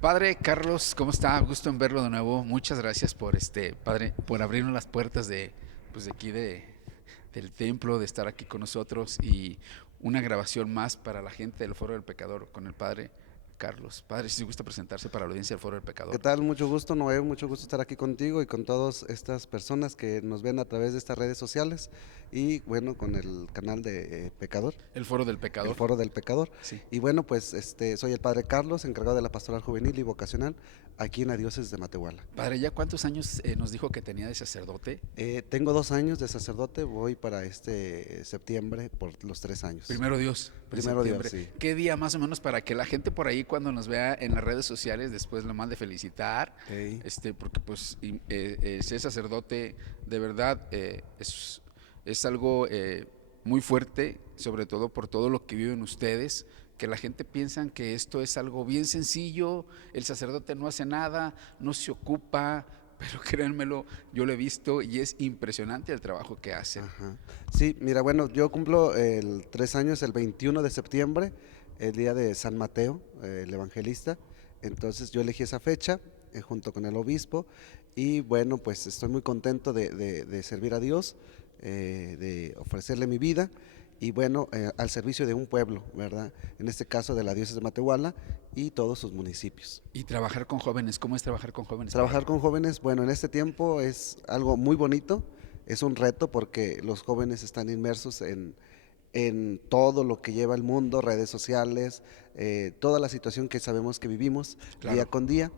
Padre Carlos, ¿cómo está? Gusto en verlo de nuevo. Muchas gracias por padre, por abrirnos las puertas pues de aquí del templo, de estar aquí con nosotros y una grabación más para la gente del Foro del Pecador con el Padre Carlos. Padre, si gusta presentarse para la audiencia del Foro del ¿Qué Pecador. tal? Mucho gusto, Noé, mucho gusto estar aquí contigo y con todas estas personas que nos ven a través de estas redes sociales y bueno, con el canal de Pecador, El Foro del el Pecador. Foro del Pecador. Sí. Y bueno, pues soy el Padre Carlos, encargado de la pastoral juvenil y vocacional aquí en la diócesis de Matehuala. Padre, ¿ya cuántos años nos dijo que tenía de sacerdote? Tengo 2 años de sacerdote, voy para este septiembre por los 3 años. Primero Dios, en Primero Dios, septiembre. sí. ¿Qué día más o menos para que la gente por ahí cuando nos vea en las redes sociales después lo mande felicitar? Ey. Porque pues ser sacerdote de verdad es algo muy fuerte, sobre todo por todo lo que viven ustedes, que la gente piensa que esto es algo bien sencillo, el sacerdote no hace nada, no se ocupa, pero créanmelo, yo lo he visto y es impresionante el trabajo que hacen. Ajá. Sí, mira, bueno, yo cumplo 3 años el 21 de septiembre, el día de San Mateo, el evangelista. Entonces yo elegí esa fecha junto con el obispo y bueno, pues estoy muy contento de servir a Dios, de ofrecerle mi vida y bueno, al servicio de un pueblo, ¿verdad? En este caso de la diócesis de Matehuala y todos sus municipios. Y trabajar con jóvenes, ¿cómo es trabajar con jóvenes, Trabajar padre? con jóvenes, bueno, en este tiempo es algo muy bonito, es un reto porque los jóvenes están inmersos en todo lo que lleva el mundo, redes sociales, toda la situación que sabemos que vivimos día Claro. con día,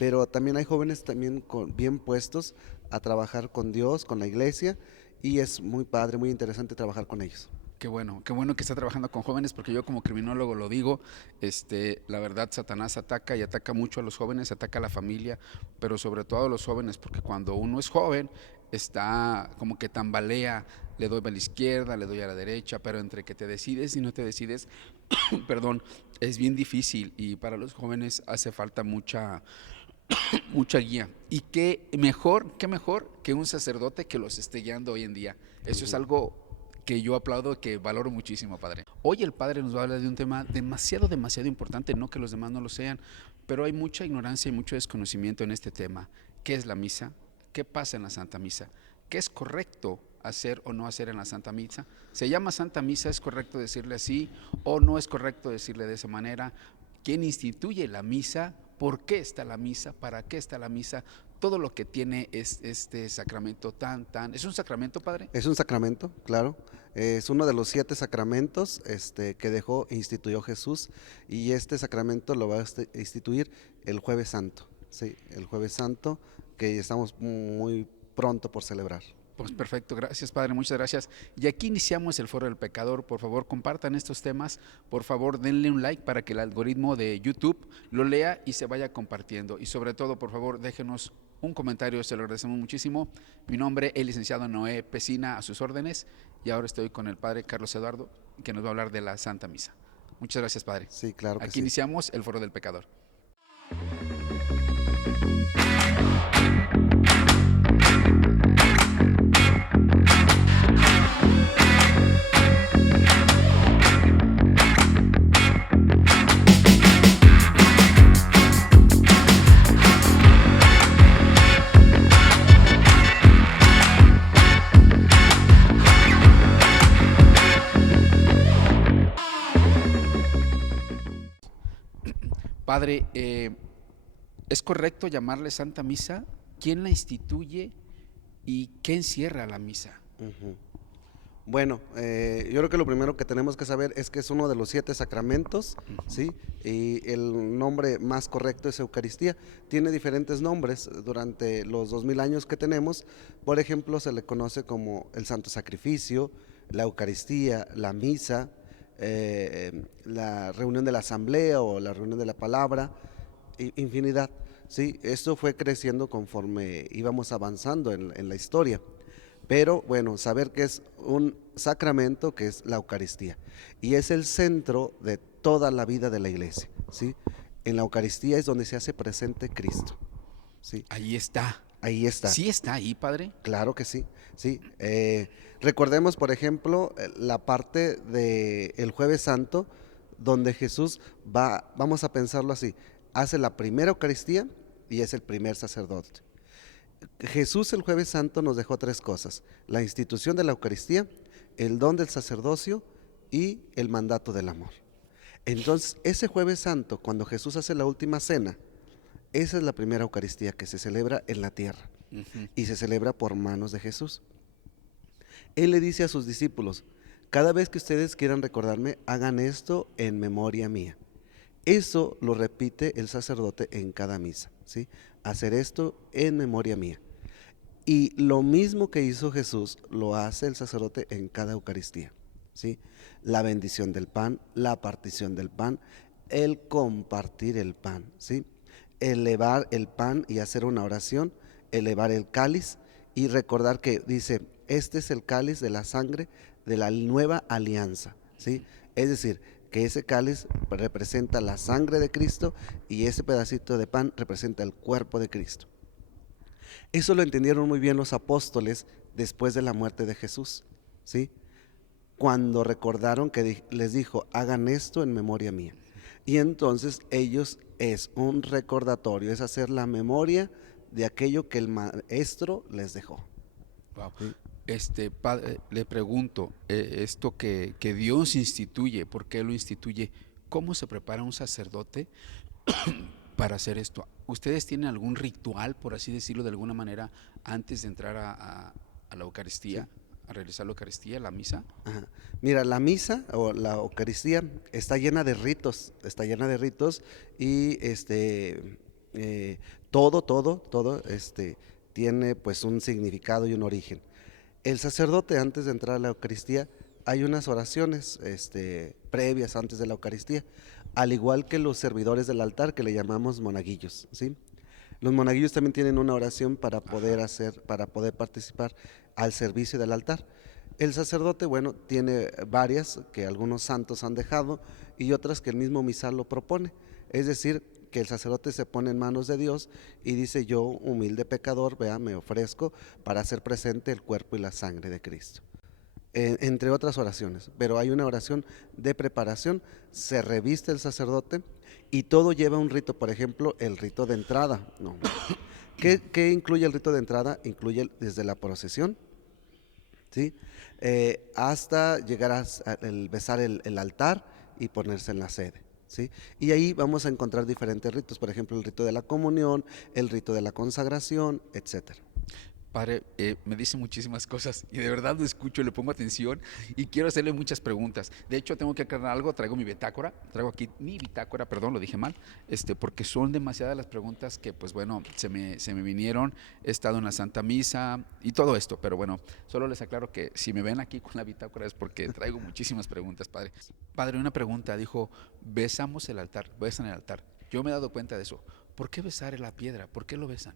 pero también hay jóvenes también bien puestos a trabajar con Dios, con la iglesia, y es muy padre, muy interesante trabajar con ellos. Qué bueno que está trabajando con jóvenes, porque yo como criminólogo lo digo, la verdad Satanás ataca y ataca mucho a los jóvenes, ataca a la familia, pero sobre todo a los jóvenes, porque cuando uno es joven está como que tambalea, le doy a la izquierda, le doy a la derecha, pero entre que te decides y no te decides, perdón, es bien difícil y para los jóvenes hace falta mucha guía. Y qué mejor que un sacerdote que los esté guiando hoy en día. Eso es Ujú. algo que yo aplaudo, que valoro muchísimo, padre. Hoy el padre nos va a hablar de un tema demasiado importante, no que los demás no lo sean, pero hay mucha ignorancia y mucho desconocimiento en este tema. ¿Qué es la misa? ¿Qué pasa en la Santa Misa? ¿Qué es correcto hacer o no hacer en la Santa Misa? ¿Se llama Santa Misa? ¿Es correcto decirle así o no es correcto decirle de esa manera? ¿Quién instituye la misa? ¿Por qué está la misa? ¿Para qué está la misa? Todo lo que tiene es este sacramento ¿Es un sacramento, padre? Es un sacramento, claro. Es uno de los 7 sacramentos que dejó e instituyó Jesús y este sacramento lo va a instituir el Jueves Santo, sí, el Jueves Santo que estamos muy pronto por celebrar. Pues perfecto, gracias padre, muchas gracias. Y aquí iniciamos el Foro del Pecador. Por favor, compartan estos temas. Por favor, denle un like para que el algoritmo de YouTube lo lea y se vaya compartiendo. Y sobre todo, por favor, déjenos un comentario, se lo agradecemos muchísimo. Mi nombre es licenciado Noé Pesina, a sus órdenes. Y ahora estoy con el padre Carlos Eduardo, que nos va a hablar de la Santa Misa. Muchas gracias, padre. Sí, claro que Aquí sí. iniciamos el Foro del Pecador. Padre, ¿es correcto llamarle Santa Misa? ¿Quién la instituye y qué encierra la misa? Ujú. Bueno, yo creo que lo primero que tenemos que saber es que es uno de los 7 sacramentos, ¿sí? Y el nombre más correcto es Eucaristía. Tiene diferentes nombres durante los 2000 años que tenemos. Por ejemplo, se le conoce como el Santo Sacrificio, la Eucaristía, la Misa, la reunión de la Asamblea o la reunión de la Palabra, infinidad. Sí, esto fue creciendo conforme íbamos avanzando en la historia. Pero bueno, saber que es un sacramento, que es la Eucaristía, y es el centro de toda la vida de la iglesia, ¿sí? En la Eucaristía es donde se hace presente Cristo, ¿sí? Ahí está. Ahí está, ¿Sí está ahí, padre? claro que sí, sí. Recordemos, por ejemplo, la parte del Jueves Santo, donde Jesús va, vamos a pensarlo así, hace la primera Eucaristía y es el primer sacerdote. Jesús el Jueves Santo nos dejó 3 cosas: la institución de la Eucaristía, el don del sacerdocio y el mandato del amor. Entonces, ese Jueves Santo, cuando Jesús hace la última cena, esa es la primera Eucaristía que se celebra en la tierra y se celebra por manos de Jesús. Él le dice a sus discípulos: cada vez que ustedes quieran recordarme, hagan esto en memoria mía. Eso lo repite el sacerdote en cada misa, ¿sí? Hacer esto en memoria mía. Y lo mismo que hizo Jesús lo hace el sacerdote en cada Eucaristía, ¿sí? La bendición del pan, la partición del pan, el compartir el pan, ¿sí? Elevar el pan y hacer una oración, elevar el cáliz y recordar que dice: este es el cáliz de la sangre de la nueva alianza, ¿sí? Es decir, que ese cáliz representa la sangre de Cristo y ese pedacito de pan representa el cuerpo de Cristo. Eso lo entendieron muy bien los apóstoles después de la muerte de Jesús, ¿sí? Cuando recordaron que les dijo: hagan esto en memoria mía. Y entonces ellos, es un recordatorio, es hacer la memoria de aquello que el maestro les dejó. Wow. Padre, le pregunto, esto que Dios instituye, ¿por qué lo instituye? ¿Cómo se prepara un sacerdote para hacer esto? ¿Ustedes tienen algún ritual, por así decirlo de alguna manera, antes de entrar a la Eucaristía, Sí. a realizar la Eucaristía, la misa? Ajá. Mira, la misa o la Eucaristía está llena de ritos, y todo tiene pues un significado y un origen. El sacerdote, antes de entrar a la Eucaristía, hay unas oraciones previas antes de la Eucaristía, al igual que los servidores del altar, que le llamamos monaguillos, ¿sí? Los monaguillos también tienen una oración para poder participar al servicio del altar. El sacerdote, bueno, tiene varias que algunos santos han dejado y otras que el mismo misal lo propone. Es decir, que el sacerdote se pone en manos de Dios y dice: yo, humilde pecador, me ofrezco para hacer presente el cuerpo y la sangre de Cristo. Entre otras oraciones, pero hay una oración de preparación, se reviste el sacerdote y todo lleva un rito. Por ejemplo, el rito de entrada, ¿no? ¿Qué incluye el rito de entrada? Incluye desde la procesión, ¿sí? Hasta llegar a besar el altar y ponerse en la sede, ¿sí? Y ahí vamos a encontrar diferentes ritos, por ejemplo, el rito de la comunión, el rito de la consagración, etcétera. Padre, me dice muchísimas cosas y de verdad lo escucho, le pongo atención y quiero hacerle muchas preguntas. De hecho, tengo que aclarar algo, traigo aquí mi bitácora, perdón, lo dije mal, porque son demasiadas las preguntas que, pues bueno, se me vinieron. He estado en la Santa Misa y todo esto, pero bueno, solo les aclaro que si me ven aquí con la bitácora es porque traigo muchísimas preguntas, Padre. Padre, una pregunta, dijo: besamos el altar, besan el altar. Yo me he dado cuenta de eso. ¿Por qué besar la piedra? ¿Por qué lo besan?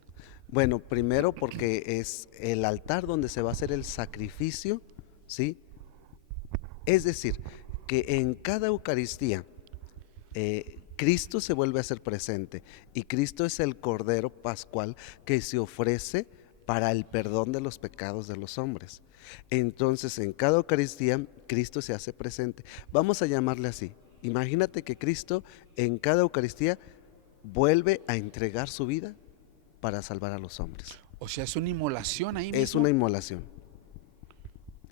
Bueno, primero porque es el altar donde se va a hacer el sacrificio, ¿sí? Es decir, que en cada Eucaristía Cristo se vuelve a ser presente y Cristo es el Cordero Pascual que se ofrece para el perdón de los pecados de los hombres. Entonces, en cada Eucaristía Cristo se hace presente. Vamos a llamarle así. Imagínate que Cristo en cada Eucaristía vuelve a entregar su vida para salvar a los hombres. O sea, es una inmolación ahí Es mismo. una inmolación,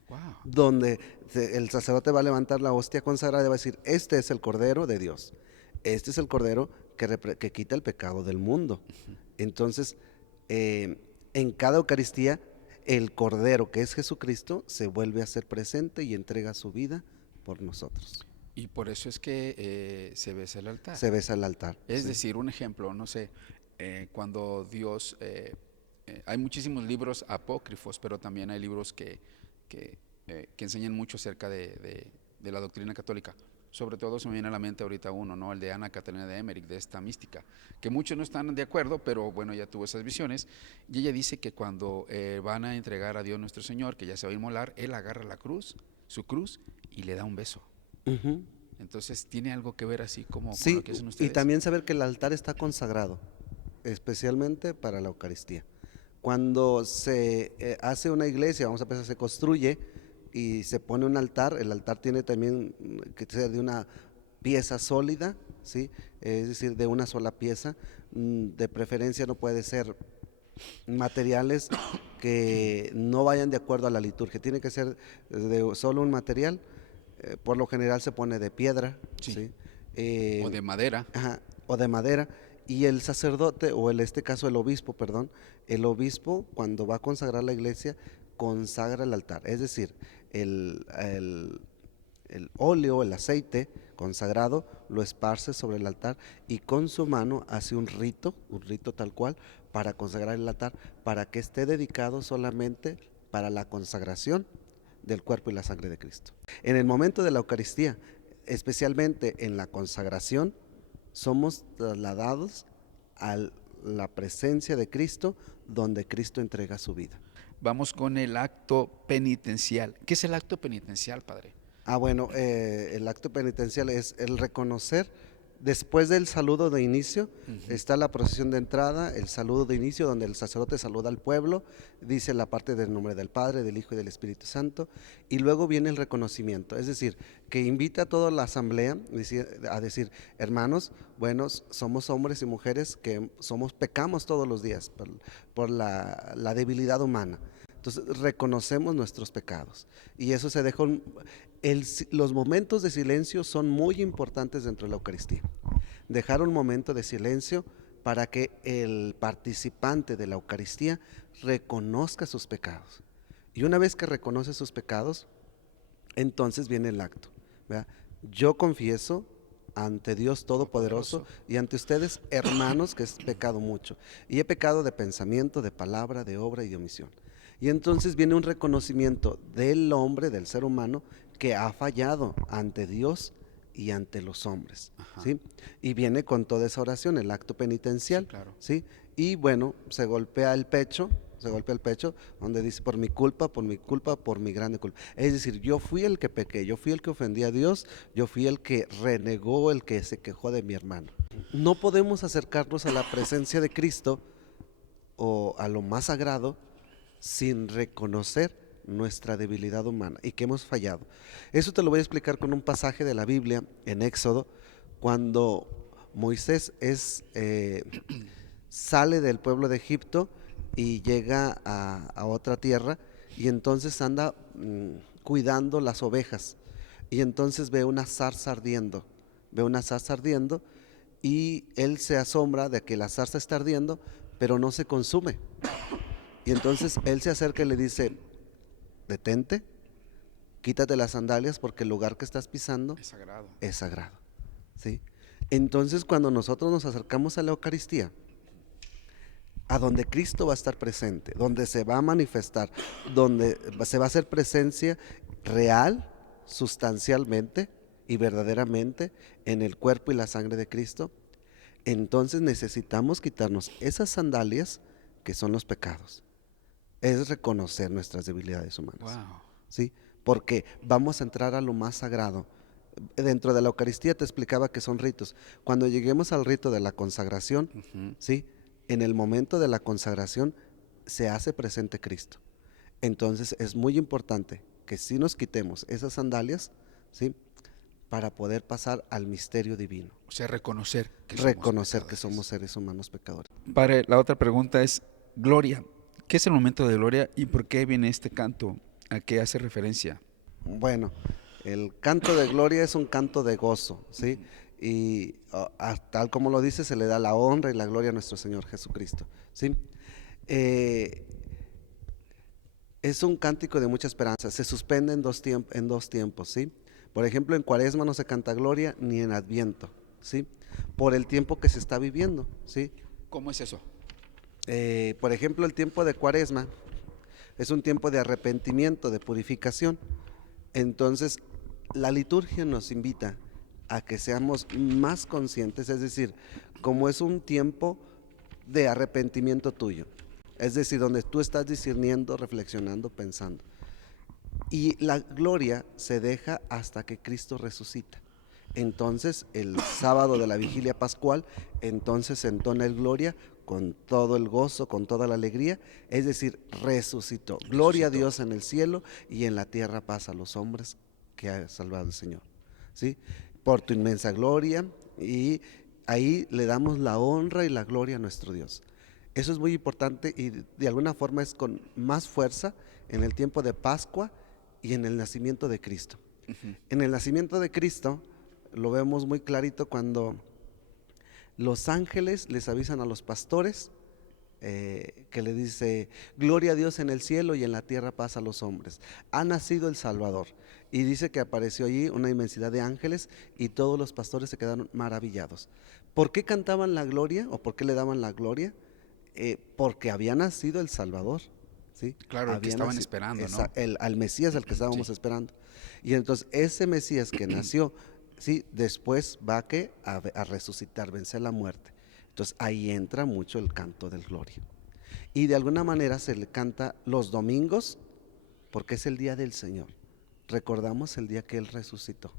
Wow. donde el sacerdote va a levantar la hostia consagrada y va a decir: este es el Cordero de Dios, este es el Cordero que quita el pecado del mundo. Entonces, en cada Eucaristía, el Cordero, que es Jesucristo, se vuelve a ser presente y entrega su vida por nosotros. Y por eso es que se besa el altar. Se besa el altar. Es Sí. decir, un ejemplo, no sé, cuando Dios, hay muchísimos libros apócrifos, pero también hay libros que enseñan mucho acerca de la doctrina católica. Sobre todo se me viene a la mente ahorita uno, ¿no? El de Ana Catalina de Emmerich, de esta mística, que muchos no están de acuerdo, pero bueno, ella tuvo esas visiones, y ella dice que cuando van a entregar a Dios nuestro Señor, que ya se va a inmolar, él agarra la cruz, su cruz, y le da un beso. Uh-huh. Entonces, ¿tiene algo que ver así como con Sí, lo que hacen ustedes? y también saber que el altar está consagrado, especialmente para la Eucaristía. Cuando se hace una iglesia, vamos a pensar, se construye y se pone un altar, el altar tiene también que ser de una pieza sólida, ¿sí? Es decir, de una sola pieza. De preferencia no puede ser materiales que no vayan de acuerdo a la liturgia, tiene que ser de solo un material. Por lo general se pone de piedra, Sí. ¿sí? O de madera. Ajá, o de madera. Y el sacerdote, o en este caso el obispo, perdón, el obispo cuando va a consagrar la iglesia, consagra el altar. Es decir, el, el, el óleo, el aceite consagrado, lo esparce sobre el altar y con su mano hace un rito tal cual, para consagrar el altar, para que esté dedicado solamente para la consagración del cuerpo y la sangre de Cristo. En el momento de la Eucaristía, especialmente en la consagración, somos trasladados a la presencia de Cristo, donde Cristo entrega su vida. Vamos con el acto penitencial. ¿Qué es el acto penitencial, padre? Bueno, el acto penitencial es el reconocer, después del saludo de inicio, está la procesión de entrada, el saludo de inicio, donde el sacerdote saluda al pueblo, dice la parte del nombre del Padre, del Hijo y del Espíritu Santo, y luego viene el reconocimiento, es decir, que invita a toda la asamblea a decir, hermanos, buenos, somos hombres y mujeres que pecamos todos los días por la debilidad humana. Entonces reconocemos nuestros pecados y eso se dejó. Los momentos de silencio son muy importantes dentro de la Eucaristía. Dejar un momento de silencio para que el participante de la Eucaristía reconozca sus pecados. Y una vez que reconoce sus pecados, entonces viene el acto, ¿verdad? Yo confieso ante Dios Todopoderoso y ante ustedes, hermanos, que he pecado mucho. Y he pecado de pensamiento, de palabra, de obra y de omisión. Y entonces viene un reconocimiento del hombre, del ser humano, que ha fallado ante Dios y ante los hombres, ¿sí? Y viene con toda esa oración, el acto penitencial, Sí, claro. ¿sí? Y bueno, se golpea el pecho, donde dice, por mi culpa, por mi grande culpa. Es decir, yo fui el que pequé, yo fui el que ofendí a Dios, yo fui el que renegó, el que se quejó de mi hermano. No podemos acercarnos a la presencia de Cristo o a lo más sagrado sin reconocer nuestra debilidad humana y que hemos fallado. Eso te lo voy a explicar con un pasaje de la Biblia en Éxodo, cuando Moisés sale del pueblo de Egipto y llega a otra tierra y entonces anda cuidando las ovejas y entonces ve una zarza ardiendo, y él se asombra de que la zarza está ardiendo, pero no se consume. Y entonces él se acerca y le dice, detente, quítate las sandalias porque el lugar que estás pisando es sagrado, ¿sí? Entonces cuando nosotros nos acercamos a la Eucaristía, a donde Cristo va a estar presente, donde se va a manifestar, donde se va a hacer presencia real, sustancialmente y verdaderamente en el cuerpo y la sangre de Cristo, entonces necesitamos quitarnos esas sandalias que son los pecados. Es reconocer nuestras debilidades humanas. Wow. ¿Sí? Porque vamos a entrar a lo más sagrado. Dentro de la Eucaristía te explicaba que son ritos. Cuando lleguemos al rito de la consagración, ¿sí? En el momento de la consagración se hace presente Cristo. Entonces es muy importante que sí nos quitemos esas sandalias, ¿sí? Para poder pasar al misterio divino. O sea, reconocer que somos seres humanos pecadores. Padre, la otra pregunta es, gloria. ¿Qué es el momento de gloria y por qué viene este canto? ¿A qué hace referencia? Bueno, el canto de gloria es un canto de gozo, ¿sí? Y tal como lo dice, se le da la honra y la gloria a nuestro Señor Jesucristo, ¿sí? Es un cántico de mucha esperanza, se suspende en dos tiempos, ¿sí? Por ejemplo, en Cuaresma no se canta gloria ni en Adviento, ¿sí? Por el tiempo que se está viviendo, ¿sí? ¿Cómo es eso? Por ejemplo, el tiempo de Cuaresma es un tiempo de arrepentimiento, de purificación. Entonces, la liturgia nos invita a que seamos más conscientes, es decir, como es un tiempo de arrepentimiento tuyo, es decir, donde tú estás discerniendo, reflexionando, pensando. Y la gloria se deja hasta que Cristo resucita. Entonces, el sábado de la vigilia pascual, entonces se entona el gloria con todo el gozo, con toda la alegría, es decir, resucitó. Gloria a Dios en el cielo y en la tierra paz a los hombres que ha salvado el Señor, ¿sí? Por tu inmensa gloria y ahí le damos la honra y la gloria a nuestro Dios. Eso es muy importante y de alguna forma es con más fuerza en el tiempo de Pascua y en el nacimiento de Cristo. Ujú. En el nacimiento de Cristo lo vemos muy clarito cuando los ángeles les avisan a los pastores que le dice: gloria a Dios en el cielo y en la tierra paz a los hombres. Ha nacido el Salvador. Y dice que apareció allí una inmensidad de ángeles y todos los pastores se quedaron maravillados. ¿Por qué cantaban la gloria o por qué le daban la gloria? Porque había nacido el Salvador. ¿Sí? Claro, el que Había estaban nacido, esperando, ¿no? al Mesías al que estábamos Sí. esperando. Y entonces ese Mesías que nació, ¿sí? Después va a resucitar, vencer la muerte. Entonces ahí entra mucho el canto del gloria. Y de alguna manera se le canta los domingos porque es el día del Señor. Recordamos el día que Él resucitó.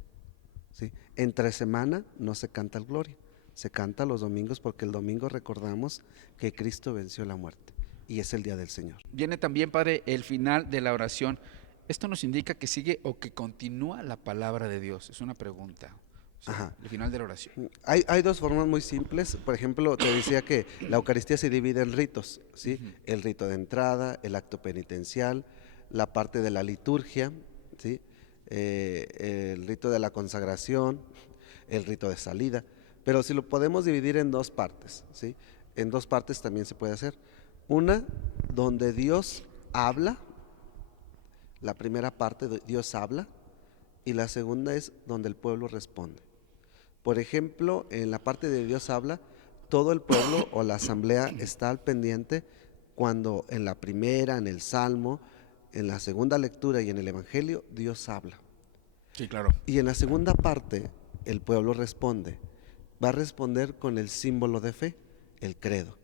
¿Sí? Entre semana no se canta el gloria, se canta los domingos porque el domingo recordamos que Cristo venció la muerte y es el día del Señor. Viene también, Padre, el final de la oración. ¿Esto nos indica que sigue o que continúa la palabra de Dios? Es una pregunta. O sea, Ajá. el final de la oración. Hay dos formas muy simples. Por ejemplo, te decía que la Eucaristía se divide en ritos, ¿sí? Ujú. El rito de entrada, el acto penitencial, la parte de la liturgia, ¿sí? El rito de la consagración, el rito de salida. Pero si lo podemos dividir en dos partes, ¿sí? En dos partes también se puede hacer. Una donde Dios habla, la primera parte de Dios habla, y la segunda es donde el pueblo responde. Por ejemplo, en la parte de Dios habla, todo el pueblo o la asamblea está al pendiente cuando en la primera, en el Salmo, en la segunda lectura y en el Evangelio, Dios habla. Sí, claro. Y en la segunda parte, el pueblo responde. Va a responder con el símbolo de fe, el credo.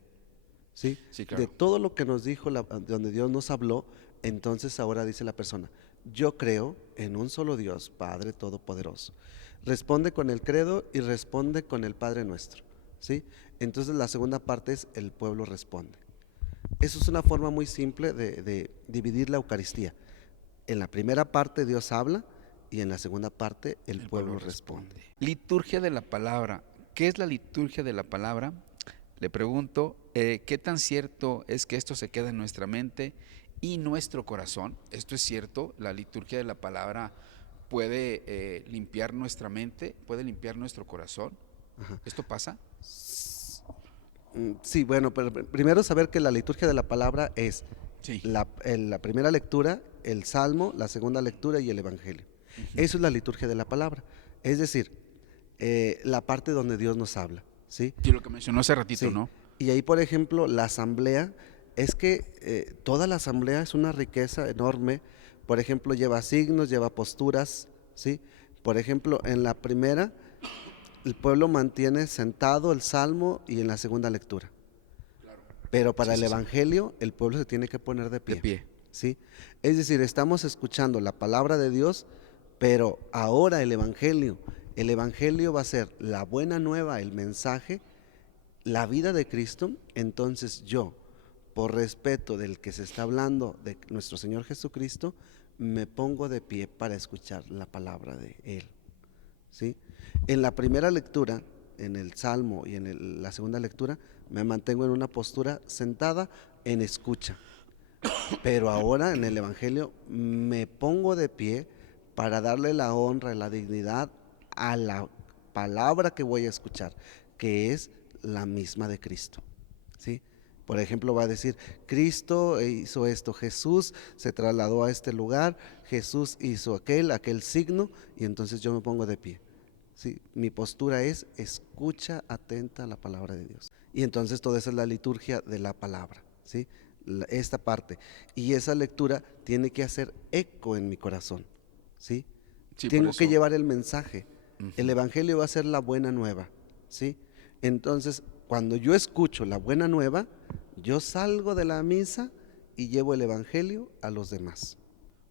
¿Sí? Sí, De claro. todo lo que nos dijo, donde Dios nos habló, entonces ahora dice la persona: yo creo en un solo Dios, Padre Todopoderoso. Responde con el credo y responde con el Padre Nuestro. ¿Sí? Entonces la segunda parte es el pueblo responde. Eso es una forma muy simple de dividir la Eucaristía. En la primera parte Dios habla y en la segunda parte el pueblo responde. Liturgia de la palabra. ¿Qué es la liturgia de la palabra? Le pregunto, ¿qué tan cierto es que esto se queda en nuestra mente y nuestro corazón? ¿Esto es cierto? ¿La liturgia de la palabra puede limpiar nuestra mente, puede limpiar nuestro corazón? Ajá. ¿Esto pasa? Sí, bueno, pero primero saber que la liturgia de la palabra es Sí. la primera lectura, el Salmo, la segunda lectura y el Evangelio. Eso es la liturgia de la palabra. Es decir, la parte donde Dios nos habla. ¿Sí? Sí, lo que mencionó hace ratito, Sí. ¿no? Y ahí, por ejemplo, la asamblea, es que toda la asamblea es una riqueza enorme. Por ejemplo, lleva signos, lleva posturas, ¿sí? Por ejemplo, en la primera, el pueblo mantiene sentado el salmo y en la segunda lectura. Pero para Sí, el sí, sí. evangelio, el pueblo se tiene que poner de pie. De pie. ¿Sí? Es decir, estamos escuchando la palabra de Dios, pero ahora el evangelio va a ser la buena nueva, el mensaje, la vida de Cristo. Entonces yo, por respeto del que se está hablando, de nuestro Señor Jesucristo, me pongo de pie para escuchar la palabra de Él. ¿Sí? En la primera lectura, en el Salmo y en la segunda lectura, me mantengo en una postura sentada en escucha. Pero ahora en el Evangelio me pongo de pie para darle la honra y la dignidad a la palabra que voy a escuchar, que es la misma de Cristo. ¿Sí? Por ejemplo, va a decir: Cristo hizo esto, Jesús se trasladó a este lugar, Jesús hizo aquel signo, y entonces yo me pongo de pie. ¿Sí? Mi postura es escucha atenta a la palabra de Dios. Y entonces toda esa es la liturgia de la palabra. ¿Sí? Esta parte. Y esa lectura tiene que hacer eco en mi corazón. ¿Sí? Sí, por Tengo que eso. llevar el mensaje. El Ujú. evangelio va a ser la buena nueva. ¿Sí? Entonces, cuando yo escucho la buena nueva, yo salgo de la misa y llevo el evangelio a los demás.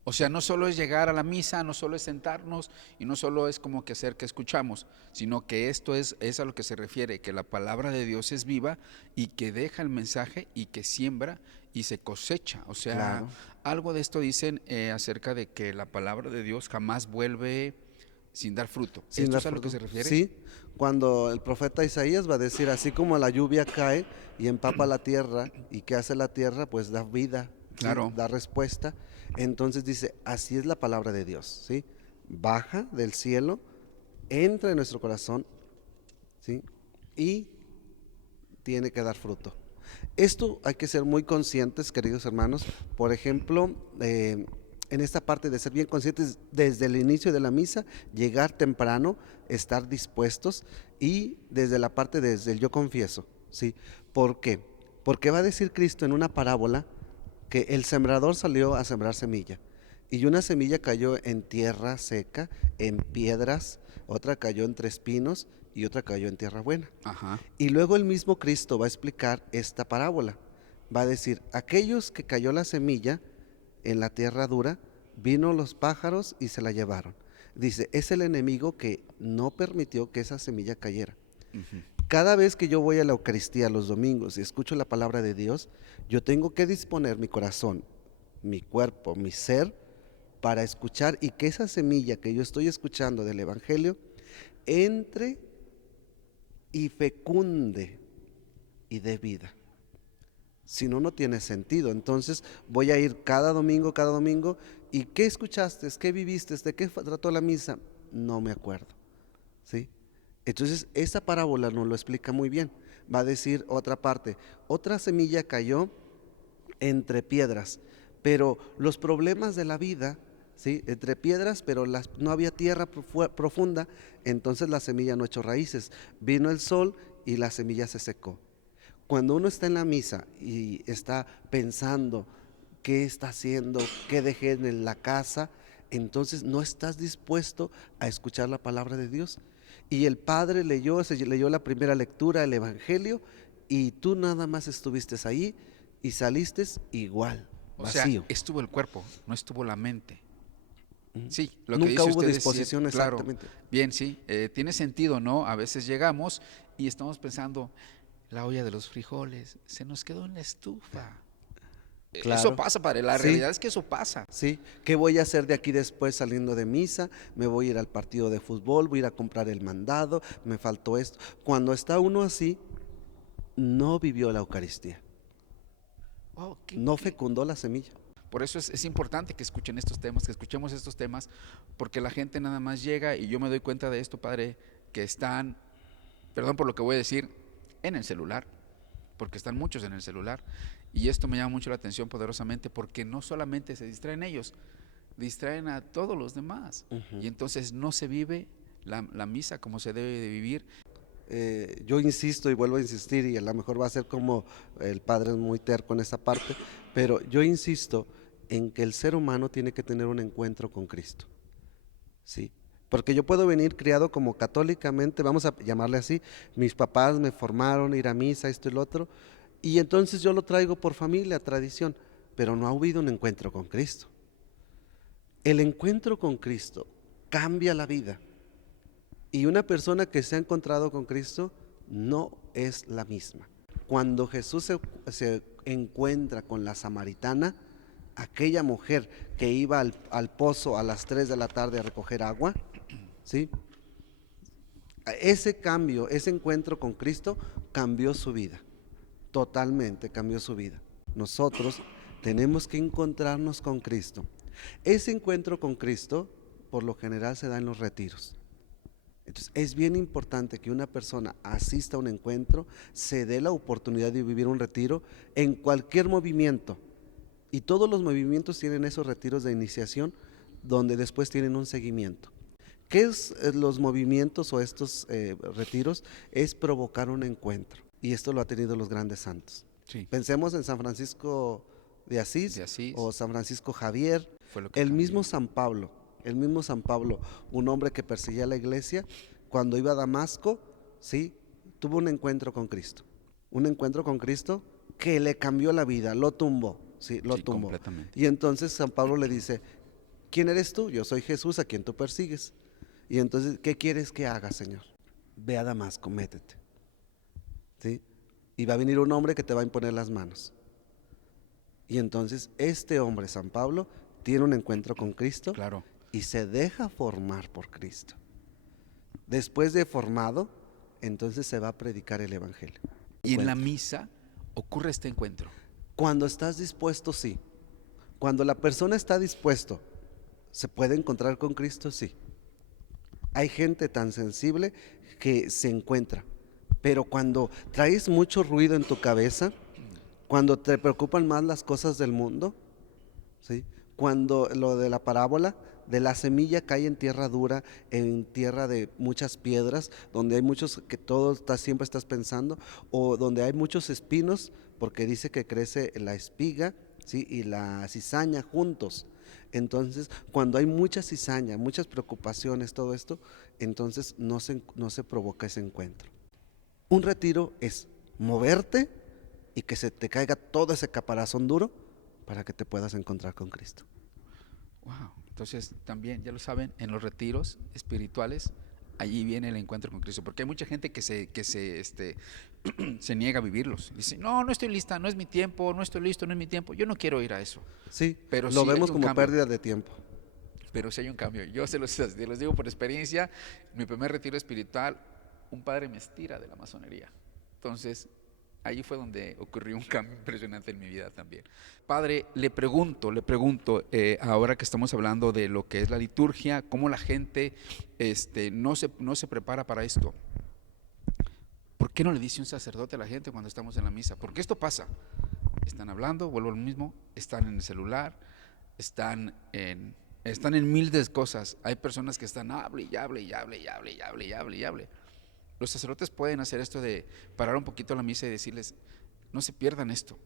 O sea, no solo es llegar a la misa, no solo es sentarnos y no solo es como que hacer que escuchamos, sino que esto es a lo que se refiere, que la palabra de Dios es viva y que deja el mensaje y que siembra y se cosecha. O sea, Claro. algo de esto dicen acerca de que la palabra de Dios jamás vuelve sin dar fruto. sin ¿Esto dar es a lo que fruto. se refiere? Sí, cuando el profeta Isaías va a decir, así como la lluvia cae y empapa la tierra, ¿y qué hace la tierra? Pues da vida, ¿sí? Claro. Da respuesta. Entonces dice, así es la palabra de Dios, ¿sí? Baja del cielo, entra en nuestro corazón, ¿sí? Y tiene que dar fruto. Esto hay que ser muy conscientes, queridos hermanos. Por ejemplo, en esta parte de ser bien conscientes desde el inicio de la misa, llegar temprano, estar dispuestos y desde la parte desde el yo confieso, ¿sí? ¿Por qué? Porque va a decir Cristo en una parábola que el sembrador salió a sembrar semilla y una semilla cayó en tierra seca, en piedras, otra cayó entre espinos y otra cayó en tierra buena. Ajá. Y luego el mismo Cristo va a explicar esta parábola. Va a decir, aquellos que cayó la semilla en la tierra dura, vino los pájaros y se la llevaron. Dice, es el enemigo que no permitió que esa semilla cayera. Ujú. Cada vez que yo voy a la Eucaristía los domingos y escucho la palabra de Dios, yo tengo que disponer mi corazón, mi cuerpo, mi ser, para escuchar y que esa semilla que yo estoy escuchando del Evangelio entre y fecunde y dé vida. Si no, no tiene sentido. Entonces voy a ir cada domingo, ¿y qué escuchaste? ¿Qué viviste? ¿De qué trató la misa? No me acuerdo, ¿sí? Entonces esa parábola nos lo explica muy bien. Va a decir otra parte, otra semilla cayó entre piedras, pero los problemas de la vida, ¿sí? Entre piedras, pero no había tierra profunda, entonces la semilla no echó raíces. Vino el sol y la semilla se secó. Cuando uno está en la misa y está pensando qué está haciendo, qué dejé en la casa, entonces no estás dispuesto a escuchar la palabra de Dios. Y el Padre se leyó la primera lectura, el Evangelio, y tú nada más estuviste ahí y saliste igual, O sea, vacío. estuvo el cuerpo, no estuvo la mente. Sí, lo que Nunca dice hubo usted es disposición cierto, claro. exactamente. Bien, sí, tiene sentido, ¿no? A veces llegamos y estamos pensando, la olla de los frijoles se nos quedó en la estufa. Eso Claro. pasa, padre, la Sí. realidad es que eso pasa. Sí, ¿qué voy a hacer de aquí después saliendo de misa? Me voy a ir al partido de fútbol, voy a ir a comprar el mandado, me faltó esto. Cuando está uno así, no vivió la Eucaristía, Oh, no fecundó la semilla. Por eso es importante que escuchen estos temas, que escuchemos estos temas, porque la gente nada más llega y yo me doy cuenta de esto, padre, que están, perdón por lo que voy a decir, en el celular, porque están muchos en el celular. Y esto me llama mucho la atención poderosamente porque no solamente se distraen ellos, distraen a todos los demás. Y entonces no se vive la misa como se debe de vivir. Yo insisto y vuelvo a insistir, y a lo mejor va a ser como el padre es muy terco en esta parte, pero yo insisto en que el ser humano tiene que tener un encuentro con Cristo, ¿sí? Porque yo puedo venir criado como católicamente, vamos a llamarle así, mis papás me formaron, ir a misa, esto y lo otro, y entonces yo lo traigo por familia, tradición, pero no ha habido un encuentro con Cristo. El encuentro con Cristo cambia la vida. Y una persona que se ha encontrado con Cristo no es la misma. Cuando Jesús se encuentra con la samaritana, aquella mujer que iba al pozo a las 3 de la tarde a recoger agua, ¿sí? Ese cambio, ese encuentro con Cristo cambió su vida, totalmente cambió su vida. Nosotros tenemos que encontrarnos con Cristo. Ese encuentro con Cristo, por lo general, se da en los retiros. Entonces, es bien importante que una persona asista a un encuentro, se dé la oportunidad de vivir un retiro en cualquier movimiento. Y todos los movimientos tienen esos retiros de iniciación donde después tienen un seguimiento. ¿Qué es los movimientos o estos retiros? Es provocar un encuentro. Y esto lo ha tenido los grandes santos. Sí. Pensemos en San Francisco de Asís, o San Francisco Javier, Fue lo que el cambió. mismo San Pablo, un hombre que perseguía a la iglesia, cuando iba a Damasco, sí, tuvo un encuentro con Cristo. Un encuentro con Cristo que le cambió la vida, lo tumbó, sí, lo Sí, tumbó. completamente. Y entonces San Pablo le dice, ¿quién eres tú? Yo soy Jesús a quien tú persigues. Y entonces, ¿qué quieres que haga, Señor? Ve a Damasco, métete. ¿Sí? Y va a venir un hombre que te va a imponer las manos. Y entonces este hombre, San Pablo, tiene un encuentro con Cristo, Claro. y se deja formar por Cristo. Después de formado, entonces se va a predicar el evangelio. Y en la misa ocurre este encuentro. Cuando estás dispuesto, sí. Cuando la persona está dispuesto, ¿se puede encontrar con Cristo? Sí. Hay gente tan sensible que se encuentra, pero cuando traes mucho ruido en tu cabeza, cuando te preocupan más las cosas del mundo, ¿sí? Cuando lo de la parábola de la semilla cae en tierra dura, en tierra de muchas piedras, donde hay muchos que siempre estás pensando, o donde hay muchos espinos, porque dice que crece la espiga, ¿sí? Y la cizaña juntos. Entonces, cuando hay mucha cizaña, muchas preocupaciones, todo esto, entonces no se provoca ese encuentro. Un retiro es moverte y que se te caiga todo ese caparazón duro para que te puedas encontrar con Cristo. Wow. Entonces también, ya lo saben, en los retiros espirituales, allí viene el encuentro con Cristo, porque hay mucha gente que se niega a vivirlos. Dice, no estoy lista, no es mi tiempo, no estoy listo, no es mi tiempo. Yo no quiero ir a eso. Sí, pero lo sí vemos hay un como cambio. pérdida de tiempo. Pero sí hay un cambio. Yo se los digo por experiencia. En mi primer retiro espiritual, un padre me estira de la masonería. Entonces, ahí fue donde ocurrió un cambio impresionante en mi vida también. Padre, le pregunto, ahora que estamos hablando de lo que es la liturgia, cómo la gente no se prepara para esto. ¿Por qué no le dice un sacerdote a la gente cuando estamos en la misa? Porque esto pasa. Están hablando, vuelvo al mismo, están en el celular, están en miles de cosas. Hay personas que están hable. Los sacerdotes pueden hacer esto de parar un poquito la misa y decirles, no se pierdan esto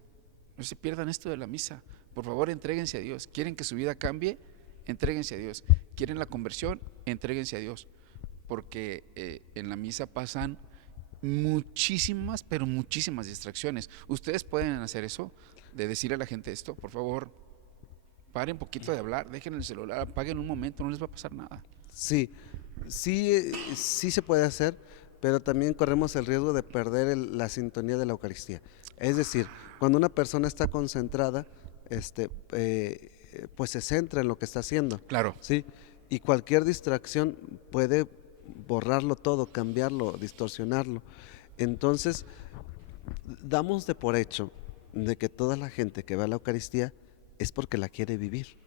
de la misa. Por favor, entréguense a Dios. ¿Quieren que su vida cambie? Entréguense a Dios. ¿Quieren la conversión? Entréguense a Dios. Porque en la misa pasan muchísimas, pero muchísimas distracciones. Ustedes pueden hacer eso, de decirle a la gente esto, por favor, paren un poquito de hablar, dejen el celular, apaguen un momento, no les va a pasar nada. Sí se puede hacer, pero también corremos el riesgo de perder la sintonía de la Eucaristía. Es decir, cuando una persona está concentrada, pues se centra en lo que está haciendo. Claro. ¿Sí? Y cualquier distracción puede borrarlo todo, cambiarlo, distorsionarlo. Entonces, damos de por hecho de que toda la gente que va a la Eucaristía es porque la quiere vivir.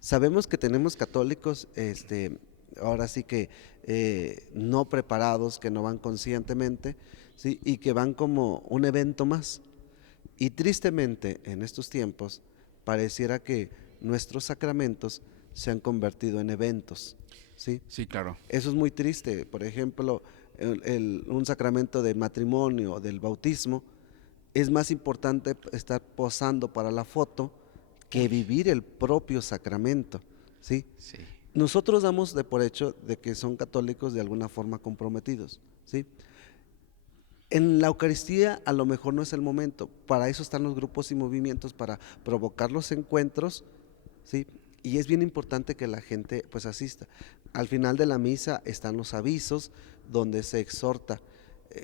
Sabemos que tenemos católicos, ahora sí que no preparados, que no van conscientemente, ¿sí? Y que van como un evento más. Y tristemente, en estos tiempos, pareciera que nuestros sacramentos se han convertido en eventos, ¿sí? Sí, claro. Eso es muy triste. Por ejemplo, un sacramento de matrimonio, del bautismo, es más importante estar posando para la foto que vivir el propio sacramento, ¿sí? Sí. Nosotros damos de por hecho de que son católicos de alguna forma comprometidos, ¿sí? En la Eucaristía a lo mejor no es el momento, para eso están los grupos y movimientos, para provocar los encuentros, ¿sí? Y es bien importante que la gente pues asista. Al final de la misa están los avisos donde se exhorta.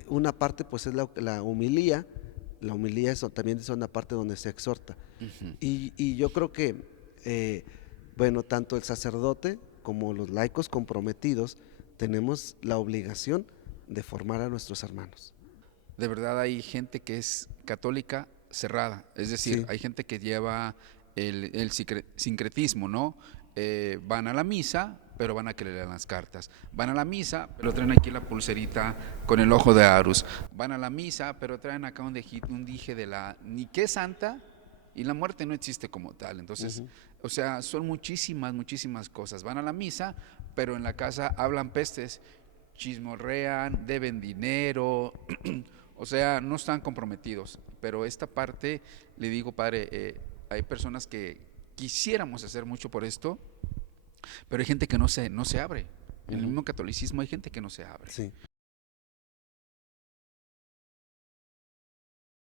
Una parte pues es la homilía. La homilía también es una parte donde se exhorta. Uh-huh. Y yo creo que, bueno, tanto el sacerdote como los laicos comprometidos tenemos la obligación de formar a nuestros hermanos. De verdad hay gente que es católica cerrada, es decir, Sí. hay gente que lleva el sincretismo, ¿no? Van a la misa, pero van a que le lean las cartas. Van a la misa, pero traen aquí la pulserita con el ojo de Horus. Van a la misa, pero traen acá un dije de la ni qué santa, y la muerte no existe como tal. Entonces, o sea, son muchísimas cosas. Van a la misa, pero en la casa hablan pestes, chismorrean, deben dinero, o sea, no están comprometidos. Pero esta parte, le digo, padre, hay personas que quisiéramos hacer mucho por esto, pero hay gente que no se abre. En el mismo catolicismo hay gente que no se abre. Sí.